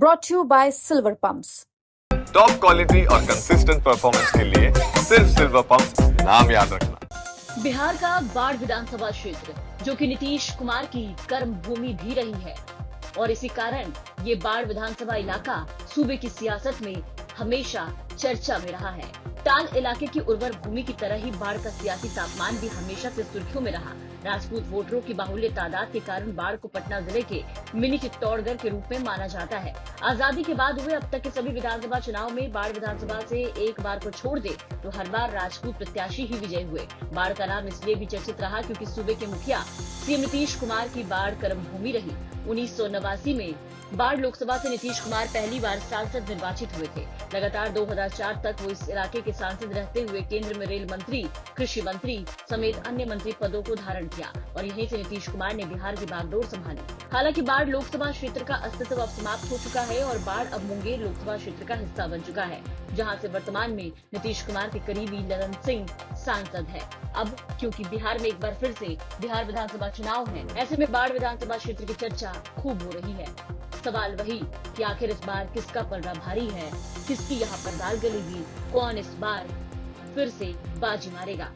brought to you by Silver Pumps. Top quality और consistent performance के लिए सिर्फ सिल्वर पंप्स नाम याद रखना। बिहार का बाढ़ विधानसभा क्षेत्र जो कि नीतीश कुमार की कर्म भूमि भी रही है और इसी कारण ये बाढ़ विधानसभा इलाका सूबे की सियासत में हमेशा चर्चा में रहा है। टाल इलाके की उर्वर भूमि की तरह ही बाढ़ का सियासी तापमान भी हमेशा से सुर्खियों में रहा। राजपूत वोटरों की बाहुल्य तादाद के कारण बाढ़ को पटना जिले के मिनी चित्तौड़गढ़ के रूप में माना जाता है। आजादी के बाद हुए अब तक के सभी विधानसभा चुनाव में बाढ़ विधानसभा से एक बार को छोड़ दे तो हर बार राजपूत प्रत्याशी ही विजय हुए। बाढ़ का नाम इसलिए भी चर्चित रहा क्योंकि सूबे के मुखिया सीएम नीतीश कुमार की बाढ़ कर्मभूमि रही। 1989 में बाढ़ लोकसभा से नीतीश कुमार पहली बार सांसद निर्वाचित हुए थे। लगातार 2004 तक वो इस इलाके के सांसद रहते हुए केंद्र में रेल मंत्री, कृषि मंत्री समेत अन्य मंत्री पदों को धारण किया और यहीं से नीतीश कुमार ने बिहार की बागडोर संभाली। हालांकि बाढ़ लोकसभा क्षेत्र का अस्तित्व अब समाप्त हो चुका है और बाढ़ अब मुंगेर लोकसभा क्षेत्र का हिस्सा बन चुका है, जहां से वर्तमान में नीतीश कुमार के करीबी ललन सिंह सांसद है। अब क्योंकि बिहार में एक बार फिर से बिहार विधानसभा चुनाव है, ऐसे में बाढ़ विधानसभा क्षेत्र की चर्चा खूब हो रही है। सवाल वही कि आखिर इस बार किसका पलड़ा भारी है, किसकी यहाँ पर दाल गलेगी, कौन इस बार फिर से बाजी मारेगा।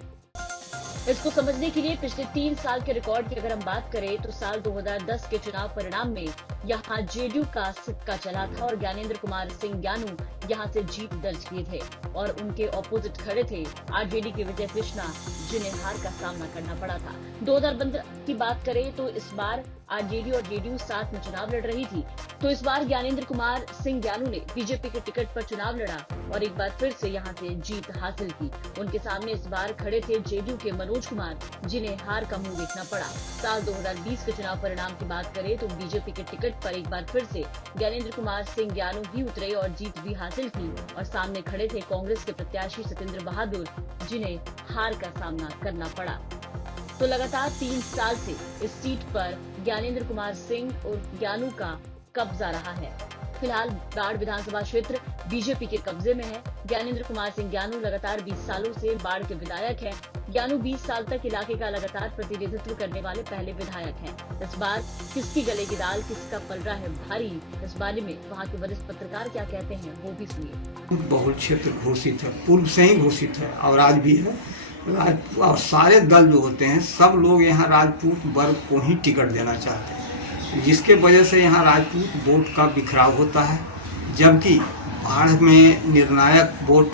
इसको समझने के लिए पिछले 3 साल के रिकॉर्ड की अगर हम बात करें तो साल 2010 के चुनाव परिणाम में यहाँ जेडीयू का सिक्का चला था और ज्ञानेंद्र कुमार सिंह ज्ञानू यहाँ से जीत दर्ज किए थे और उनके ऑपोजिट खड़े थे आरजेडी के विजय कृष्णा, जिन्हें हार का सामना करना पड़ा था। 2015 की बात करें तो इस बार आरजेडी और जेडीयू साथ में चुनाव लड़ रही थी, तो इस बार ज्ञानेंद्र कुमार सिंह ज्ञानू ने बीजेपी के टिकट पर चुनाव लड़ा और एक बार फिर से यहाँ से जीत हासिल की। उनके सामने इस बार खड़े थे जेडीयू के मनोज कुमार, जिन्हें हार का मुंह देखना पड़ा। साल 2020 के चुनाव परिणाम की बात करें तो बीजेपी के टिकट पर एक बार फिर से ज्ञानेंद्र कुमार सिंह ज्ञानू ही उतरे और जीत भी हासिल की और सामने खड़े थे कांग्रेस के प्रत्याशी सत्येंद्र बहादुर, जिन्हें हार का सामना करना पड़ा। तो लगातार 3 साल से इस सीट पर ज्ञानेंद्र कुमार सिंह और ज्ञानू का कब्जा रहा है। फिलहाल बाढ़ विधानसभा क्षेत्र बीजेपी के कब्जे में है। ज्ञानेंद्र कुमार सिंह ज्ञानू लगातार 20 सालों से बाढ़ के विधायक हैं। ज्ञानू 20 साल तक इलाके का लगातार प्रतिनिधित्व करने वाले पहले विधायक हैं। इस बार किसकी गले की दाल, किसका पलड़ा है भारी, इस बारे में वहाँ के वरिष्ठ पत्रकार क्या कहते हैं वो भी सुनिए। बहुल क्षेत्र घोषित है, पूर्व से ही घोषित है और आज भी है। और सारे दल जो होते हैं सब लोग यहाँ राजपूत वर्ग को ही टिकट देना चाहते हैं, जिसके वजह से यहाँ राजपूत वोट का बिखराव होता है, जबकि बाढ़ में निर्णायक वोट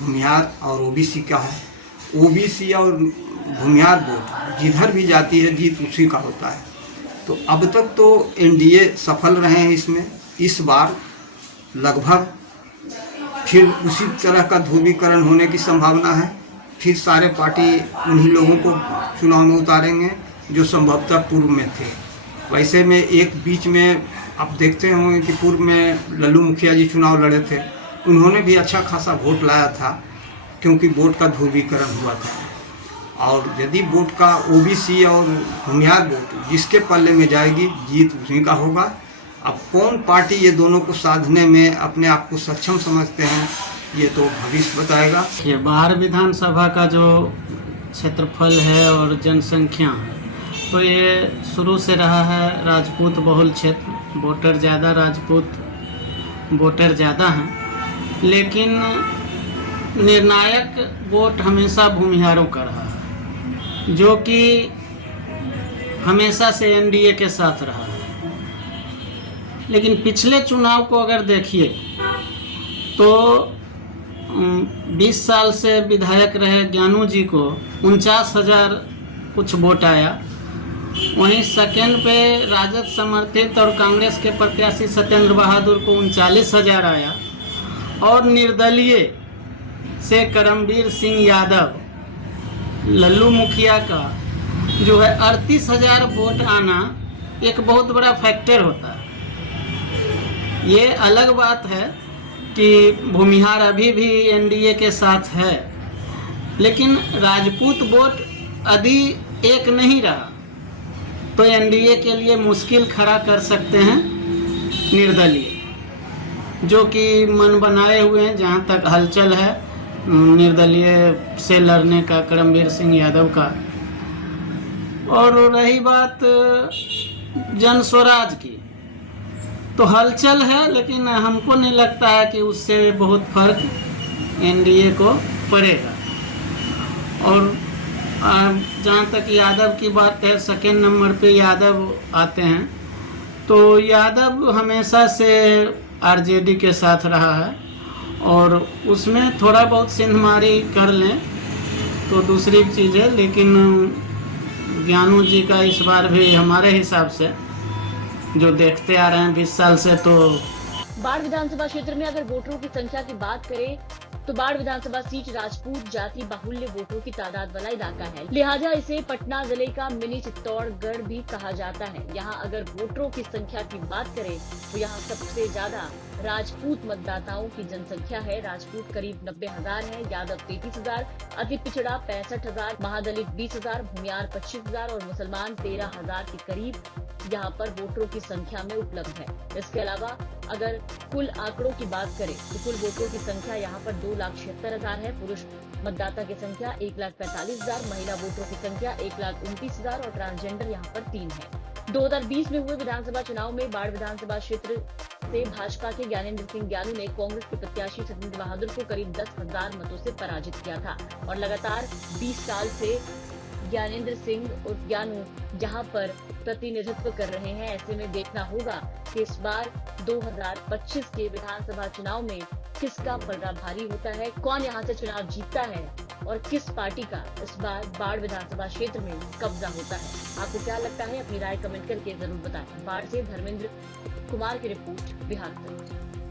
भूमिहार और ओबीसी का है। ओबीसी और भूमिहार वोट जिधर भी जाती है जीत उसी का होता है। तो अब तक तो एनडीए सफल रहे हैं इसमें, इस बार लगभग फिर उसी तरह का ध्रुवीकरण होने की संभावना है। फिर सारे पार्टी उन्हीं लोगों को चुनाव में उतारेंगे जो संभवतः पूर्व में थे। वैसे में एक बीच में आप देखते होंगे कि पूर्व में लल्लू मुखिया जी चुनाव लड़े थे, उन्होंने भी अच्छा खासा वोट लाया था क्योंकि वोट का ध्रुवीकरण हुआ था। और यदि वोट का ओबीसी और भूमिहार वोट जिसके पल्ले में जाएगी जीत उसी का होगा। अब कौन पार्टी ये दोनों को साधने में अपने आप को सक्षम समझते हैं ये तो भविष्य बताएगा। ये बाढ़ विधानसभा का जो क्षेत्रफल है और जनसंख्या है तो ये शुरू से रहा है राजपूत बहुल क्षेत्र, वोटर ज़्यादा राजपूत वोटर ज़्यादा हैं, लेकिन निर्णायक वोट हमेशा भूमिहारों का रहा है, जो कि हमेशा से एनडीए के साथ रहा है। लेकिन पिछले चुनाव को अगर देखिए तो 20 साल से विधायक रहे ज्ञानू जी को 49,000 कुछ वोट आया। वहीं सेकेंड पे राजद समर्थित और कांग्रेस के प्रत्याशी सत्येंद्र बहादुर को 39,000 आया और निर्दलीय से करमवीर सिंह यादव, लल्लू मुखिया का जो है 38,000 वोट आना एक बहुत बड़ा फैक्टर होता है। ये अलग बात है कि भूमिहार अभी भी एनडीए के साथ है, लेकिन राजपूत वोट यदि एक नहीं रहा तो एनडीए के लिए मुश्किल खड़ा कर सकते हैं निर्दलीय, जो कि मन बनाए हुए हैं। जहां तक हलचल है निर्दलीय से लड़ने का करमवीर सिंह यादव का। और रही बात जन स्वराज की, तो हलचल है, लेकिन हमको नहीं लगता है कि उससे बहुत फर्क एनडीए को पड़ेगा। और जहाँ तक यादव की बात है, सेकेंड नंबर पे यादव आते हैं। तो यादव हमेशा से आरजेडी के साथ रहा है, और उसमें थोड़ा बहुत सिंधमारी कर लें तो दूसरी चीज़ है, लेकिन ज्ञानू जी का इस बार भी हमारे हिसाब से जो देखते आ रहे हैं 20 साल से, तो बाढ़ विधानसभा क्षेत्र में अगर वोटरों की संख्या की बात करें तो बाढ़ विधानसभा सीट राजपूत जाति बाहुल्य वोटों की तादाद वाला इलाका है, लिहाजा इसे पटना जिले का मिनी चित्तौड़गढ़ भी कहा जाता है। यहाँ अगर वोटरों की संख्या की बात करें तो यहाँ सबसे ज्यादा राजपूत मतदाताओं की जनसंख्या है। राजपूत करीब 90,000 है, यादव 33,000, अति पिछड़ा 65,000, महादलित 20,000, भूमियार 25,000 और मुसलमान 13,000 के करीब यहाँ पर वोटरों की संख्या में उपलब्ध है। इसके अलावा अगर कुल आंकड़ों की बात करें तो कुल वोटरों की संख्या यहाँ पर 2,76,000 है। पुरुष मतदाता की संख्या 1,45,000, महिला वोटरों की संख्या 1,29,000 और ट्रांसजेंडर यहाँ पर 3 है। 2020 में हुए विधानसभा चुनाव में बाढ़ विधानसभा क्षेत्र से भाजपा के ज्ञानेंद्र सिंह ज्ञानू ने कांग्रेस के प्रत्याशी सत्येंद्र बहादुर को करीब 10,000 मतों से पराजित किया था, और लगातार 20 साल से ज्ञानेंद्र सिंह और ज्ञानू जहां पर प्रतिनिधित्व कर रहे हैं। ऐसे में देखना होगा कि इस बार 2025 के विधानसभा चुनाव में किसका पलड़ा भारी होता है, कौन यहां से चुनाव जीतता है और किस पार्टी का इस बार बाढ़ विधानसभा क्षेत्र में कब्जा होता है। आपको क्या लगता है, अपनी राय कमेंट करके जरूर बताएं। बाढ़ से धर्मेंद्र कुमार की रिपोर्ट, बिहार से।